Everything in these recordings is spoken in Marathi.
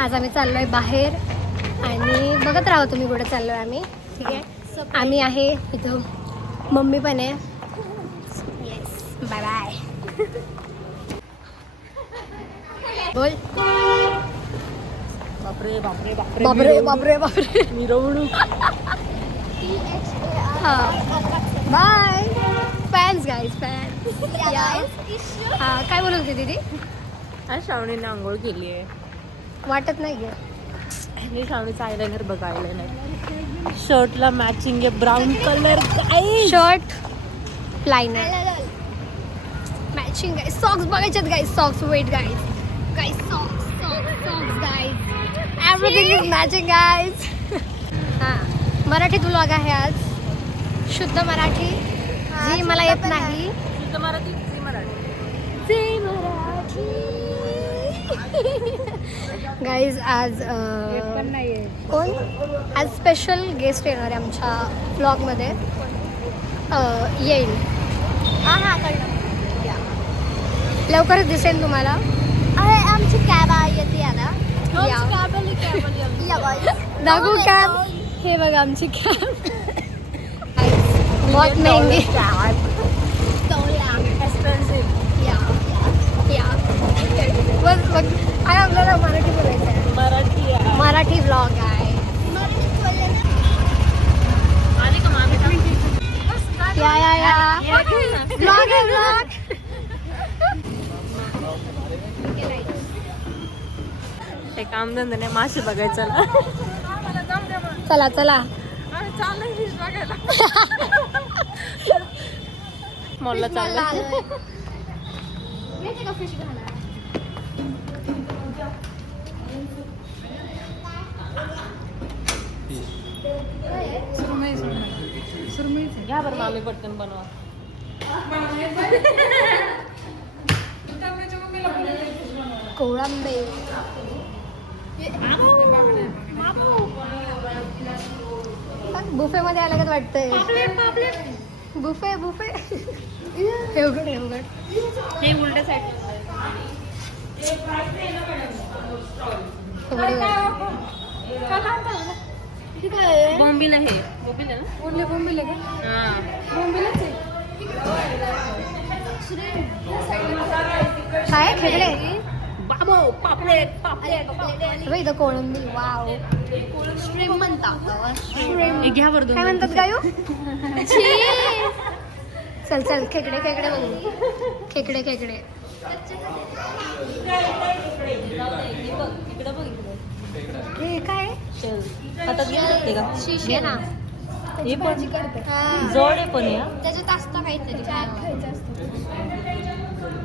आज आम्ही चाललोय बाहेर आणि बघत राहू तुम्ही कुठे चाललोय आम्ही. ठीक आहे, आम्ही आहे इथं, मम्मी पण आहे. Yes, bye bye. बोल. बापरे बापरे बापरे बापरे बापरे बापरे. मिरवणूक. Bye fans guys fans. हा काय बोलत होती दीदी? आज श्रावणीने आंघोळ केली आहे. वाटत नाही गे. मी श्रावणीचा आयलाइनर बघायला नाही. शर्टला मॅचिंग आहे brown colour. Shirt liner matching आहे. सॉक्स बघायच्यात guys. Socks wait guys. Guys socks socks socks guys. Everything is matching guys. हां, मराठी व्लॉग आहे आज. शुद्ध मराठी जी मला येत नाही. शुद्ध मराठी. जी मराठी गाईज. आज कोण? आज स्पेशल गेस्ट येणार आहे आमच्या व्लॉगमध्ये. येईल. हां कळलं. लवकरच दिसेल तुम्हाला. अरे आमची कॅब येते आता. दाखवू कॅब. हे बघा आमची कॅब. बहुत महंगी. बस बघ, आहे आपल्याला मराठी बोलायचं आहे. मराठी व्लॉग आहे. या व्लॉग आहे व्लॉग. हे काम धंदा नाही, मासे बघायचं ना. चला चला. मॉलला चाललं. घ्या बरं मामी पटकन बनवा. कोळंबे. बुफे मध्ये आलं का वाटतंय. Buffet buffet. हे उघड हे उघड. हे उलट्या साईड. बॉम्बिल आहे. बॉम्बिल आहे ना. उरले बोंबील आहे का? हां, बोंबीलच आहे. काय खेकडे. बाबो पापलेट पापलेट. अबे इथं कोळंबी. वाव. श्रीम म्हणतात. हे घ्या बरं. काय म्हणतात गायो. चल चल खेकडे खेकडे बघू. खेकडे खेकडे. हे काय आता घेऊ शकते का? शिशे ना. हे पण हा. जड आहे पण या. त्याच्यात असतं काहीतरी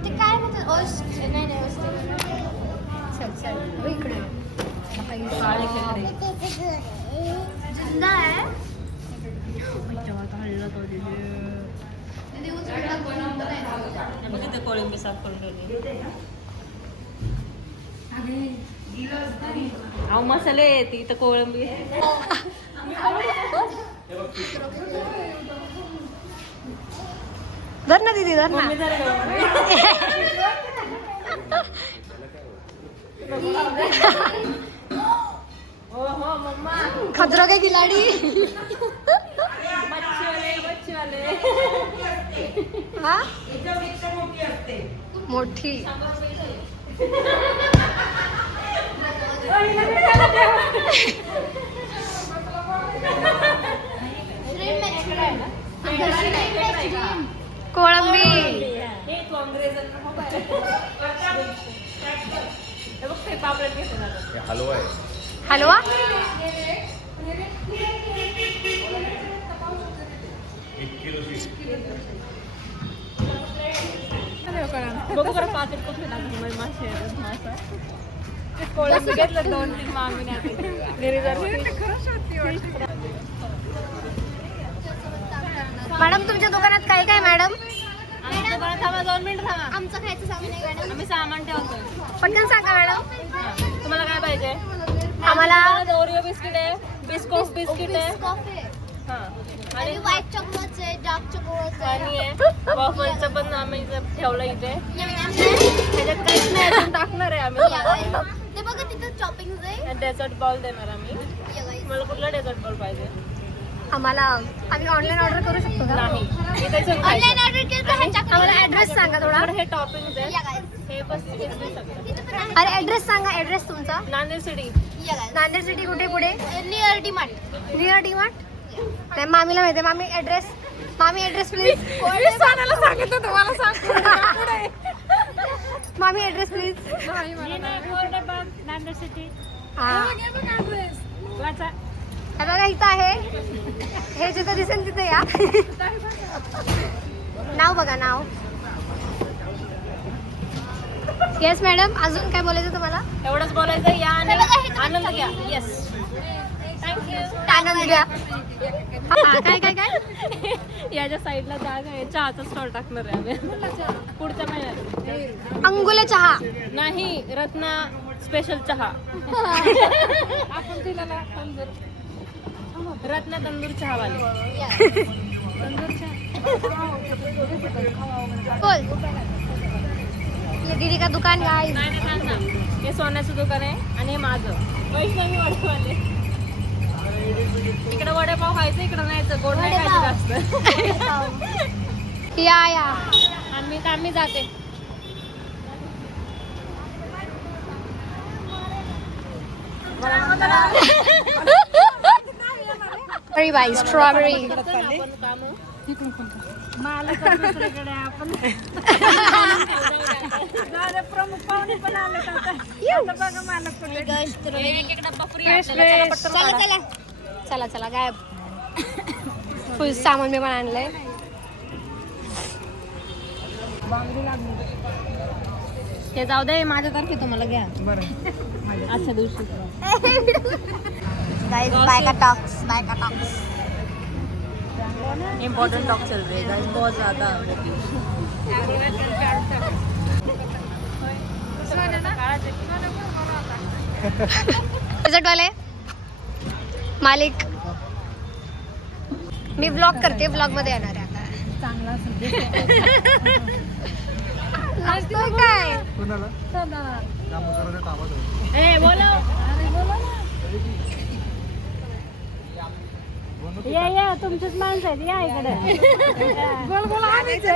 ते काय म्हणतात ऑयस्टर. नाही नाही ऑयस्टर. चल चल अबे इकडे. काळे खेकडे. जिंदा आहे. बघितलं कोळंबी साफ करून ठेवली. अहो मसाले ती तर कोळंबी. धर ना दीदी धर ना. खतरो के खिलाडी. हा मोठी. कोळंबी. हलवा आहे. हलवा. बघू बरं पाकिट कुठे टाकून मासे मासा. कोळंबी घेतलं 2-3 मागण्या. मॅडम तुमच्या दुकानात काय काय मॅडम? थांबा 2 मिनिट थांबा. आमचं खायचं सामान आहे मॅडम. आम्ही सामान ठेवतो. पटकन सांगा मॅडम. तुम्हाला काय पाहिजे? आम्हाला ओरिओ बिस्किट आहे, बिस्कोफ बिस्किट आहे. कॉफी हां, आणि व्हाईट चॉकलेट आहे, डार्क चॉकलेट पाणी आहे. वॉफलचं पण आम्ही इथं ठेवलं इथे. आहे. त्याच्यात काहीच नाही अजून टाकणार आहे आम्ही. ते बघा तिथे चॉपिंग आहे. डेझर्ट बॉल देणार आम्ही. ये guys. मला कुठला डेझर्ट बॉल पाहिजे? आम्ही ऑनलाईन ऑर्डर करू शकतो का? नाही इथे इथून ऑनलाईन खायचं. ऑर्डर केलं तर ह्याच्याकडे आम्हाला ऍड्रेस सांगा थोडा. तर हे टॉपिंग या आहे. guys. हे बस तुम्ही घेऊ शकता. तिथे पण आहे. अरे ऍड्रेस सांगा, ऍड्रेस तुमचा. नांदेड सिटी. या guys. नांदेड सिटी कुठे पुढे? Near demand. नियर डीमार्ट. नाही मामीला माहिती आहे. मामी ऍड्रेस. मामी ऍड्रेस प्लीज. सांगायला सांगितलं तुम्हाला सांग. मामी ऍड्रेस प्लीज. नांदेड सिटी. हा वाचा. हे बघा इथं आहे. हे जिथं दिसेल तिथे या. नाव बघा नाव. येस मॅडम, अजून काय बोलायचं तुम्हाला? एवढंच बोलायचं. या आणि हे बघा, हे आनंद घ्या. Yes thank you. आनंद घ्या. हा, काय काय काय याच्या साईडला जागा आहे. चहाचा स्टॉल टाकणार आहे आम्ही पुढच्या महिन्यात. अंगुल चहा. नाही रत्ना स्पेशल चहा. आपण दिला रत्ना तंदूर चहावाले. बोल. ये दीदी का दुकान आहे. नाही नाही सांग ना. हे सोन्याचं दुकान आहे आणि हे माझं वैष्णवी वडेवाले. इकडे वडेपाव खायचं, इकडे नाही गोड नाही खायचं जास्त. या आम्ही जाते. स्ट्रॉबेरी बाई स्ट्रॉबेरी. आपण काम प्रमुख पाहुणे पण आले. चला चला काय फुल सामान मी पण आणलंय. हे जाऊ दे माझ्यातर्फे तुम्हाला घ्या आजच्या दिवशी. गाइस बाय का टॉक्स. इम्पोर्टेंट टॉक चल रहे गाइस बहुत ज्यादा. रिझल्ट वाले मालिक. मी ब्लॉग करते. ब्लॉग मध्ये येणार आहे आता. असतोय काय? ए बोलो. या तुमचीच माणसं आहेत. या इकडे. गोल गोल आणायचं.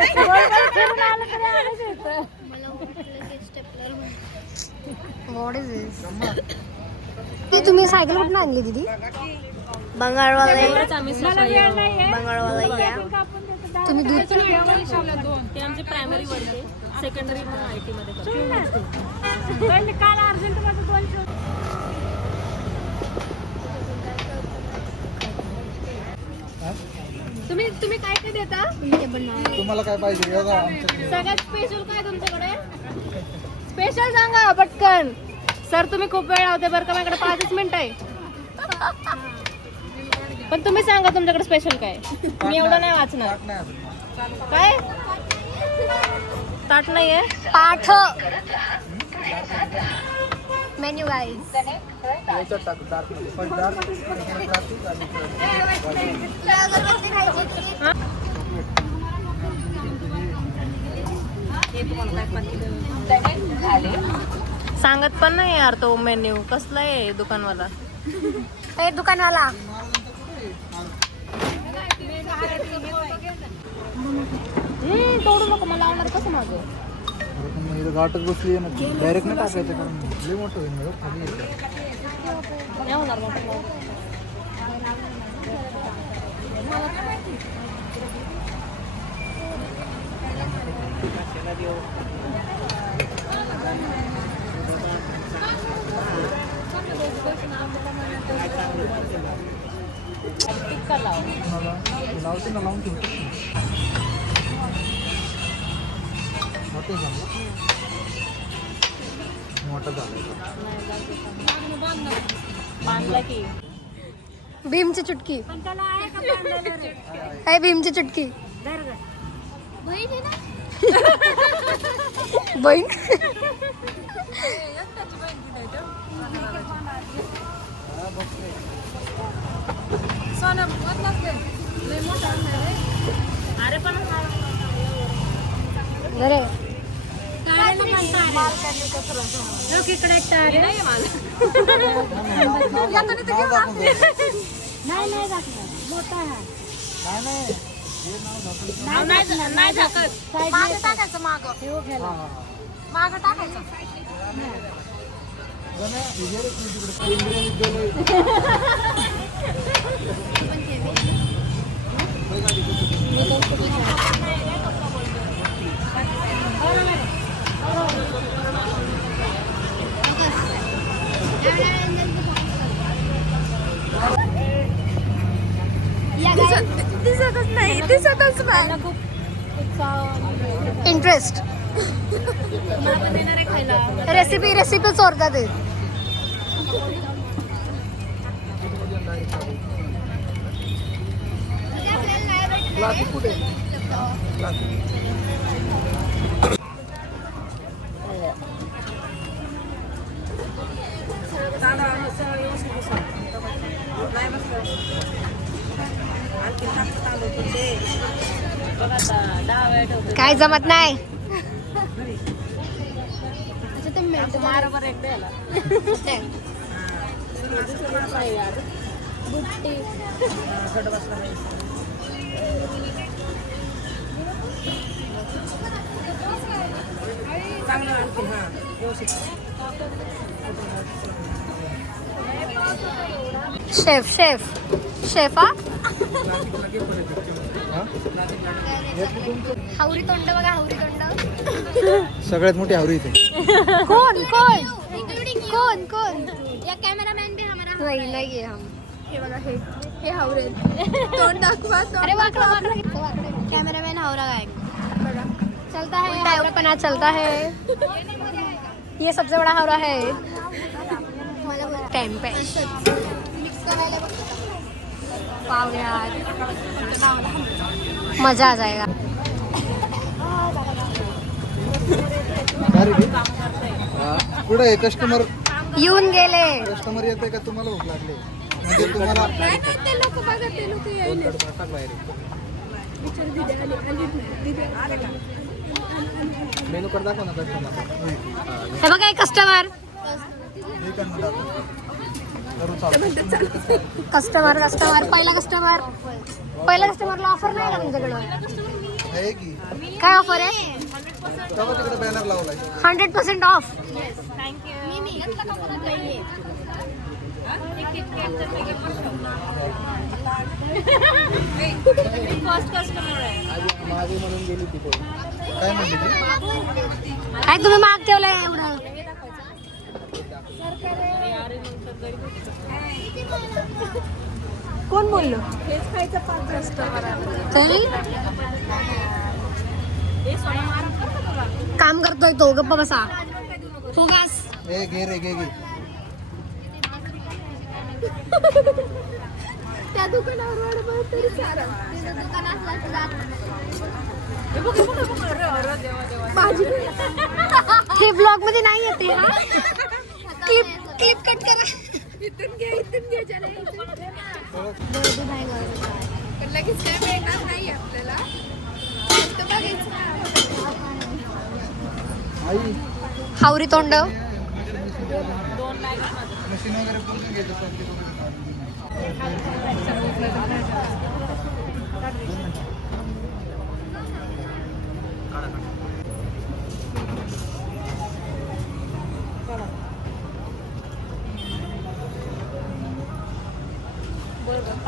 मला वाटलं की स्टेपलर. What is this? ती तुम्ही सायकल कुठून आणली दीदी? बंगाळवाले. बंगाळवाला या. तुम्ही दूध ते आमचे प्रायमरी वर्ग सेकंडरी पण IT मध्ये तुम्ही काय काय देता? तुम्हाला काय पाहिजे बघा आमच्याकडे. सगळ्यात स्पेशल काय तुमच्याकडे? स्पेशल सांगा पटकन. सर तुम्ही खूप वेळ लावते बरं का. माझ्याकडे 5 मिनिट आहे. पण तुम्ही सांगा तुमच्याकडे स्पेशल काय. मी एवढं नाही वाचणार. ताट नाही अजून. काय ताट नाहीये. पाठ मेन्यू गाईज. याच्यात टाकू डार्कमध्ये. पण डार्क ट्रॅफिक सांगत पण नाही यार तो मेन्यू कसला आहे दुकानवाला. हे दुकानवाला. तोडू नको मला लावणार कसं माझं. इथं गाठच बसली आहे ना. डायरेक्ट नाही टाकायचं कारण लई मोठं होईल ना खाली येतं. नाही होणार मोठं. टिक्का लाव. मला लावते ना लावून ठेवतो. मोठं झालं. मोठं झालं. बांधला की भीमची चुटकी. हे भीमची चुटकी. बहीण आहे ना. बहीण. अरे पण अरे लोक इकडे एक तार आहे. नाही मला नाही दाखवणार. मोठा आहे. नाही झाकत. मागं टाकायचं मागं. मागं टाकायचं. केंद्रीय विद्यालय दिसतच नाही. इंटरेस्ट रेसिपी चोरतात ते. कुठे काय जमत नाही. बरोबर एक द्यायला चांगलं आणखी हा व्यवस्थित. शेफ हा. हावरी तोंड बघा, हावरी तोंड. सगळ्यात मोठी आवरी इथे. कोण कोण Including you. कोण कोण या कॅमेरामॅन भी हमारा नाही नाहीये हम. हे बघा हे हावरे तोंड दाखवा. अरे वाकडा वाकडा. कॅमेरामॅन हावरा काय बघा. चलता है हावरापना चलता है. ये सबसे बड़ा हावरा है. टाइम पे पाव यार, मजा आ जाएगा. पुढे कस्टमर येऊन गेले. येते का तुम्हाला भूक लागली म्हणजे तुम्हाला ते लोक बघा ते लोक मेनू कर दाखव ना कस्टमर. हे बघा एक कस्टमर पहिला कस्टमरला ऑफर नाही का तुमच्याकडं? आहे की काय ऑफर आहे? तेव्हा तिकडे बॅनर लावलाय 100% ऑफ. माझी म्हणून गेली ती कोण काय म्हणली ती? काय तुम्ही माग ठेवलंय एवढं? कोण बोललो? तरी काम करतोय तो. गप्पा बसा. फोगास. ए घे रे घे. त्या दुकानावर तरी चालेल. दुकान हे ब्लॉग मध्ये नाही येते हा. क्लिप कट करा. इथून घे पण लगेच काय मिळणार नाही आपल्याला. फक्त बघायचं. आई हावरी तोंड. मशीन वगैरे पूर्ण घेत असतात.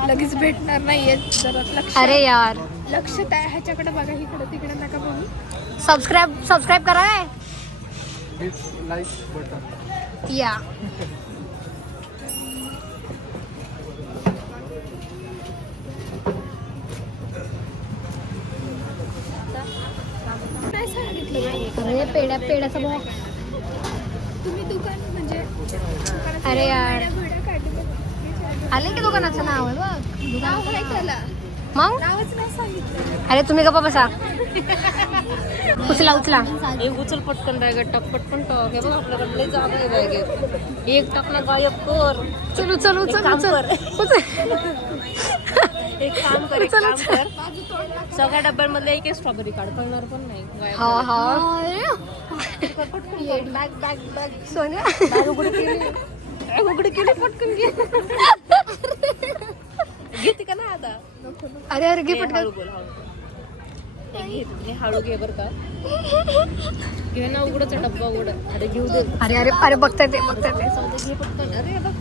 लगेच भेटणार नाहीये. जरा लक्ष अरे यार, लक्ष त्या ह्याच्याकडे बघा. इकडे तिकडे नका बघू. सबस्क्राईब करा है. Hit like button. या काय सांगितलं नाही. अरे पेड्याचा बॉक्स. तुम्ही दुकान म्हणजे अरे यार, घड्या काढल्या. आले की दुकानाचं नाव आहे बघ. नाव आहे त्याला. मग नावच नाही सांगितलं. अरे तुम्ही गप्पा बसा. उचला एक उचल पटकन बॅग टप पटकन टॉक. हे बघ आपल्याकडे लई जागा आहे बॅगेत. एक टाकला गायब कर. चल एक काम कर. सगळ्या डब्यांमधले एक स्ट्रॉबेरी काढ कळणार पण नाही गायब हा झाली. हा बॅग बॅग बॅग सोन्या बॅग उघडी केली पटकन घे घेते का नाही आता नको नको. अरे अरे घे घे, पटकन हळू बोल, हळू बोल. घे घे, हळू घे बरं का घे ना उघडच डब्बा उघड अरे घेऊ दे अरे अरे अरे बघताय ते बघताय ते सौदे घे पटकन अरे बघ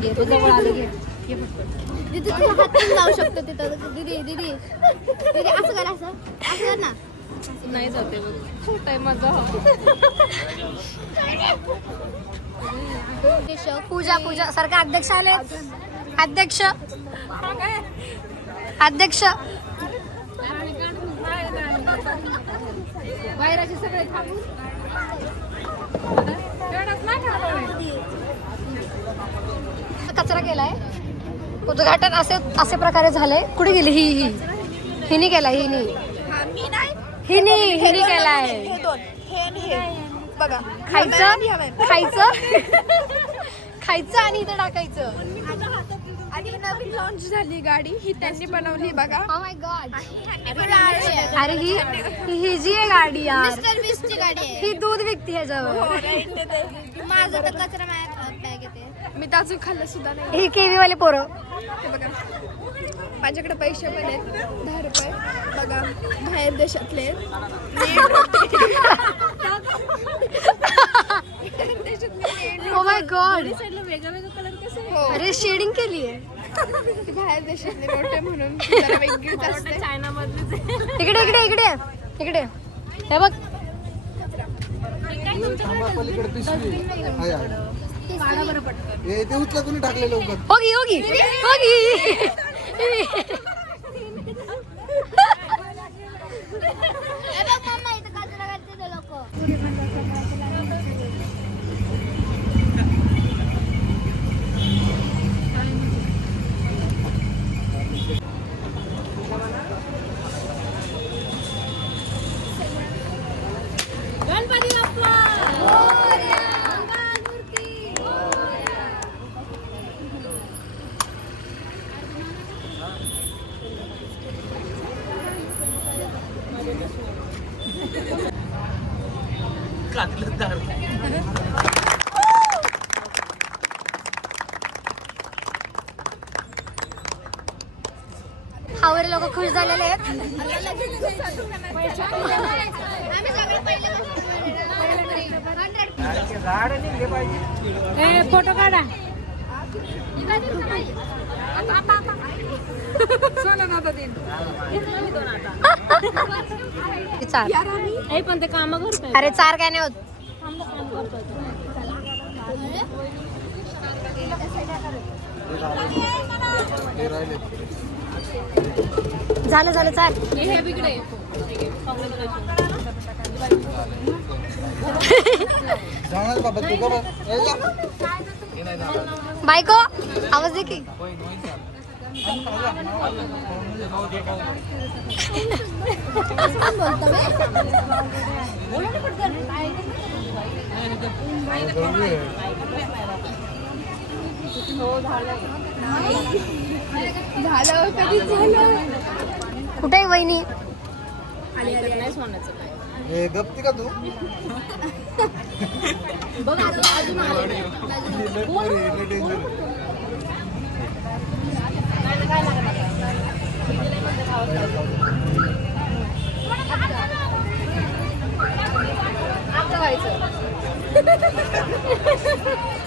घे तो जवळ आलं घे घे पटकन दीदी तुला हात पण लावू शकतो तिथं दीदी दीदी दीदी असं कर असं कर ना नाही जाते बघ छोटा आहे माझा पूजा पूजा सारखा अध्यक्ष आले अध्यक्ष अध्यक्ष बाहेरचे सगळे थांबून कचरा केलाय उद्घाटन असे प्रकारे झालंय कुठे गेली हिनी केलाय हिनी केलाय बघा खायचं खायचं आणि इथं टाकायचं आणि नवीन लॉन्च झाली गाडी ही त्यांनी बनवली बघा Oh my God. अरे ही जी आहे गाडी यार मिस्टर बीस्टची गाडी आहे ही दूध विकती ह्याच्यावर माझं तर कचरा बॅग येते मी तर अजून खाल्लं सुद्धा नाही ही केवी वाले पोरं हे बघा माझ्याकडे पैसे पण आहेत 10 रुपये बघा बाहेर देशातले ओ माय गॉड वेगळा वेगळा कलर कसे हो अरे शेडिंग केली आहे ती बाहेर देशातले नोट आहे म्हणून ती जरा वेगळीच असते चायना मधलीच इकडे इकडे इकडे इकडे हे बघ थांबा, पलीकडे पिशवी आहे, आहे. हे ते उचला तुम्ही टाकले लवकर होगी होगी होगी मम्मा इथं कचरा करते ते लोक गणपती बाप्पा हावरे लोक खुश झालेले आहेत फोटो काढा चार पण ते काम करतोय अरे चार काय नाही होत हे राहिले झालं झालं चाल हे बिकडे जाणार बाबा तू का बस बायको आवाज दे की झालं कधीच झालं कुठे आहे वहिनी नाही सोन्याचं काय हे गप्ती का तू बघ अजून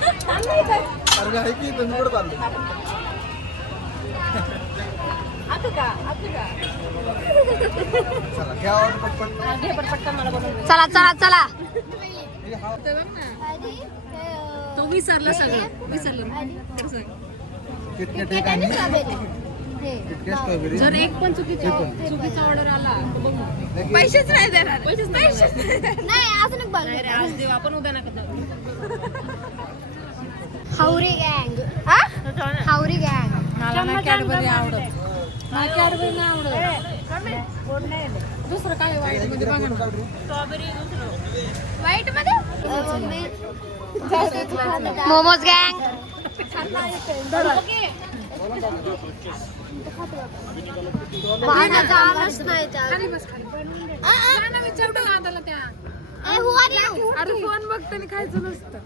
अरे आहे की तुम्ही कुठं चाललो चला घ्या ऑर्डर पटपट घे पटकन मला बनवून चला चला चला हे हा तो विसरला सगळं विसरलं किटकॅट एक आणि किटकॅट स्ट्रॉबेरी जर एक पण चुकीचा ऑर्डर आला तर बघ मग. पैसेच नाही देणार पैसेच नाही नाही असं नका नाही रे, आज देऊ आपण उद्या नका देऊ. हावरी गँग तो जाऊ ना. हावरी गँग मला नाही कॅडबरी आवडत मला कॅडबरी नाही आवडत दुसरं काय वाईट मध्ये बघा ना स्ट्रॉबेरी दुसरं वाईट मध्ये मोमोज गँग माझा जामच नाही त्या. खाली बस खाली जा ना, विचार ना दादाला त्या. ए, who are you? अरे फोन बघताना खायचं नसतं.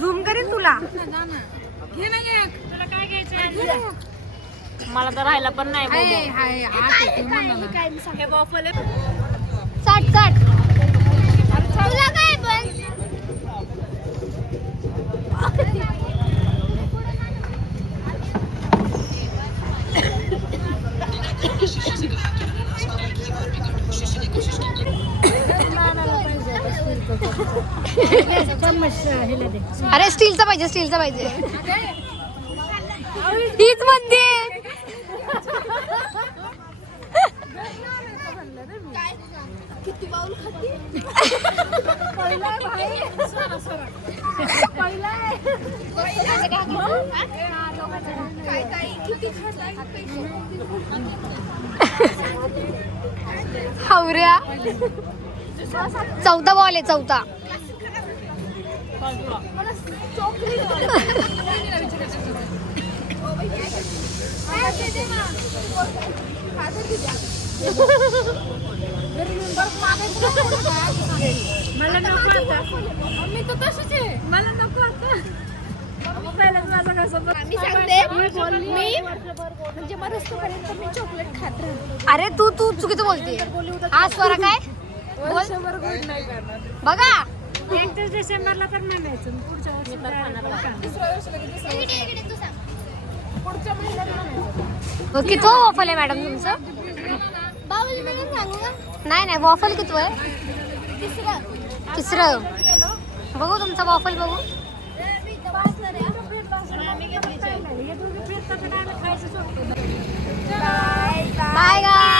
झूम करेन तुला. जा ना, घे ना एक. तुला काय घ्यायचं? मला तर राहायला पण नाही हाय हाय आत येते म्हणलं ना. हे वॉफल चाट चाट. तुला काय पण? अरे स्टीलचा पाहिजे, स्टीलचा पाहिजे. हीच म्हणते. किती बाउल खाती काय ताई किती खाताय हावऱ्या. चौथा बॉल आहे, चौथा. मला नको आता. मी तर तशीच आहे. मला नको आता. मी सांगते मी म्हणजे मरस्तपर्यंत मी चॉकलेट खात राहते. अरे तू तू चुकीचं बोलते. हा स्वरा काय वर्षभर गुड नाही करणार. बघा. 31 डिसेंबरला तर म्हणायचं, पुढच्या वर्षी दुसऱ्या वर्षी लगेच दुसऱ्या वर्षी. पुढच्या महिन्यात म्हणायचं. किती वॉफल आहे मॅडम तुमचं? बाबाजी मला सांगू का नाही नाही, वॉफल किती आहे? तिसरं तिसरं. बघू तुमचा वॉफल बघू. खायचं सोडतो. बाय गाय.